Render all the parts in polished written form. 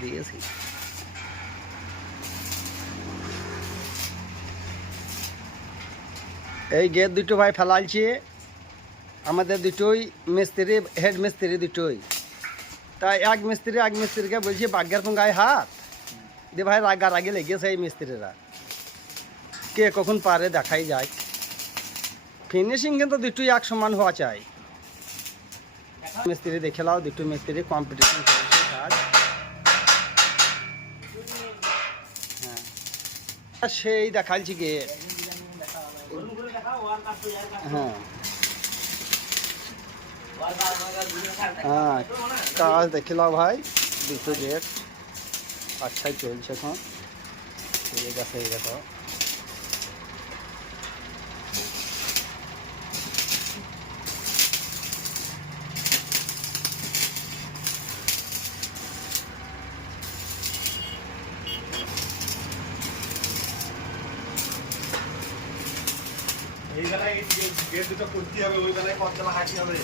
দিয়েছি। এই গেট দুটো ভাই ফেলাইছি, আমাদের দুটোই মিস্ত্রি, হেড মিস্ত্রি দুটোই। তাই এক মিস্ত্রিকে বলছি বাগ্যের গায়ে হাত দিয়ে ভাই রাগারাগি লেগেছে এই মিস্ত্রিরা, কে কখন পারে দেখাই যায়। ফিনিশিং কিন্তু দুটোই এক সমান হওয়া চাই। মিস্ত্রি দেখে নাও, দুটো মিস্ত্রি কম্পিটিশন করছে কাজ। হ্যাঁ সেই দেখাচ্ছি গেট। হ্যাঁ হ্যাঁ কাজ দেখে নাও ভাই, দুটো গেট আচ্ছাই চলছে এখন। ঠিক আছে, এই দেখো এই বেলায় গেট দুটো করতে হবে, ওই বেলায় পথ চালা হাঁটতে হবে।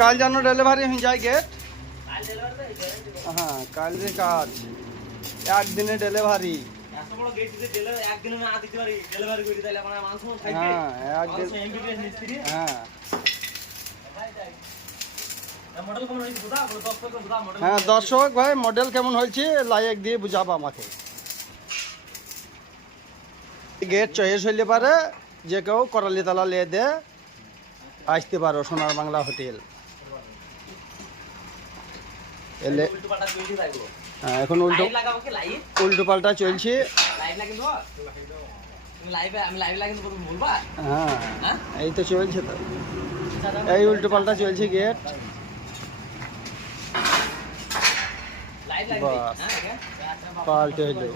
কাল যেন ডেলিভারি হয়ে যায় গেট। হ্যাঁ কাল যে কাজ, একদিনে ডেলিভারি। হ্যাঁ একদিন। হ্যাঁ হ্যাঁ দর্শক ভাই মডেল কেমন হয়েছে লাইক দিয়ে বুঝাবো আমাকে। গেট চয়েস হইলে পারে যে কেউ করালি তালা লিয়ে দে আসতে পারো সোনার বাংলা হোটেল এলে। হ্যাঁ এখন উল্টো পাল্টা চলছে। হ্যাঁ এই তো চলছে, তো এই উল্টো পাল্টা চলছে গেট। বাস পাল্টে হইলো।